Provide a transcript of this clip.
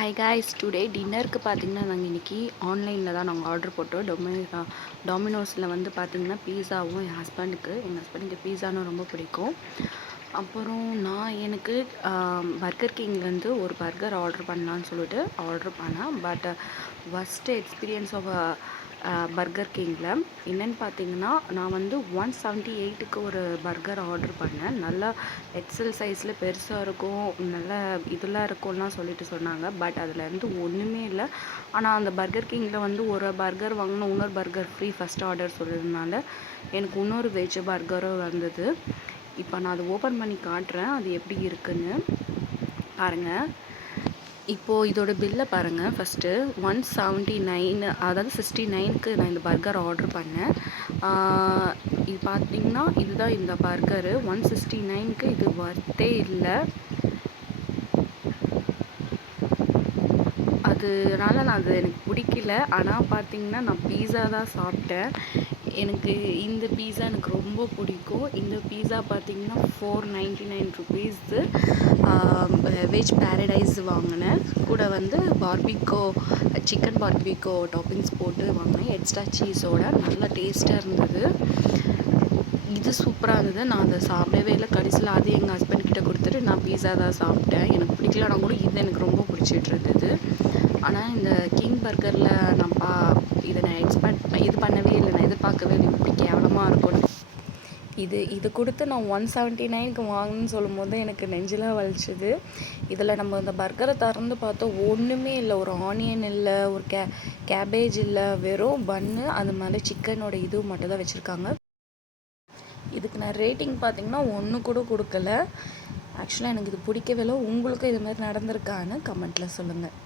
Hi guys, today டின்னருக்கு பார்த்தீங்கன்னா நாங்கள் இன்றைக்கி ஆன்லைனில் தான் நாங்கள் ஆர்டர் போட்டோம். டாமினோஸில் வந்து பார்த்திங்கன்னா பீஸாவும் எங்கள் ஹஸ்பண்டுக்கு பீஸானா ரொம்ப பிடிக்கும். அப்புறம் எனக்கு பர்கர் கிங்லேருந்து ஒரு பர்கர் ஆர்டர் பண்ணலான்னு சொல்லிட்டு ஆர்டர் பண்ணேன். But first experience of burger கிங்கில் என்னென்னு பார்த்தீங்கன்னா, நான் வந்து 178க்கு ஒரு பர்கர் ஆர்டர் பண்ணேன். நல்லா எக்ஸல் சைஸில் பெருசாக இருக்கும், நல்ல இதெல்லாம் இருக்கும்லாம் சொல்லிட்டு சொன்னாங்க. பட் அதில் வந்து ஒன்றுமே இல்லை. ஆனால் அந்த பர்கர் கிங்கில் வந்து ஒரு பர்கர் வாங்கினா இன்னொரு பர்கர் ஃப்ரீ ஃபஸ்ட் ஆர்டர் சொல்கிறதுனால எனக்கு இன்னொரு வெஜ் பர்கரும் வந்தது. இப்போ நான் அதை ஓப்பன் பண்ணி காட்டுறேன், அது எப்படி இருக்குன்னு பாருங்கள். இப்போது இதோட பில்லை பாருங்கள். ஃபஸ்ட்டு 179, அதாவது 69க்கு நான் இந்த பர்கர் ஆர்டர் பண்ணேன். இது பார்த்திங்கன்னா இதுதான் இந்த பர்கரு. 169க்கு இது வர்த்தே இல்லை. அதனால எனக்கு பிடிக்கல. ஆனால் பார்த்திங்கன்னா நான் பீஸா தான் சாப்பிட்டேன். எனக்கு இந்த பீஸா எனக்கு ரொம்ப பிடிக்கும். இந்த பீஸா பார்த்திங்கன்னா 499 ருபீஸு. வெஜ் பேரடைஸ் வாங்கினேன். கூட வந்து சிக்கன் பார்பிகோ டாப்பிங்ஸ் போட்டு வாங்கினேன், எக்ஸ்ட்ரா சீஸோட. நல்லா டேஸ்ட்டாக இருந்தது. இது சூப்பராக இருந்தது. நான் அதை சாப்பிடவே இல்லை. கடைசியில் அது எங்கள் ஹஸ்பண்ட்கிட்ட கொடுத்துட்டு நான் பீஸா தான் சாப்பிட்டேன். எனக்கு பிடிக்கலனா கூட இது எனக்கு ரொம்ப பிடிச்சிட்டு இருந்தது. ஆனால் இந்த கிங் பர்கரில் இதை நான் இது பண்ணவே இல்லை. நான் எதிர்பார்க்கவே இல்லை இப்படி கேவலமாக இருக்கும்னு. இது கொடுத்து நான் 179க்கு வாங்கணும்னு சொல்லும் போது எனக்கு நெஞ்செலாம் வலிச்சுது. இதில் நம்ம இந்த பர்கரை திறந்து பார்த்தோம், ஒன்றுமே இல்லை. ஒரு ஆனியன் இல்லை, ஒரு கேபேஜ் இல்லை, வெறும் பன்னு அது மாதிரி சிக்கனோட இது மட்டும் தான் வச்சுருக்காங்க. இதுக்கு நான் ரேட்டிங் பார்த்திங்கன்னா 1 கூட கொடுக்கல. ஆக்சுவலாக எனக்கு இது பிடிக்கவே இல்லை. உங்களுக்கும் இது மாதிரி நடந்திருக்கான்னு கமெண்ட்டில் சொல்லுங்கள்.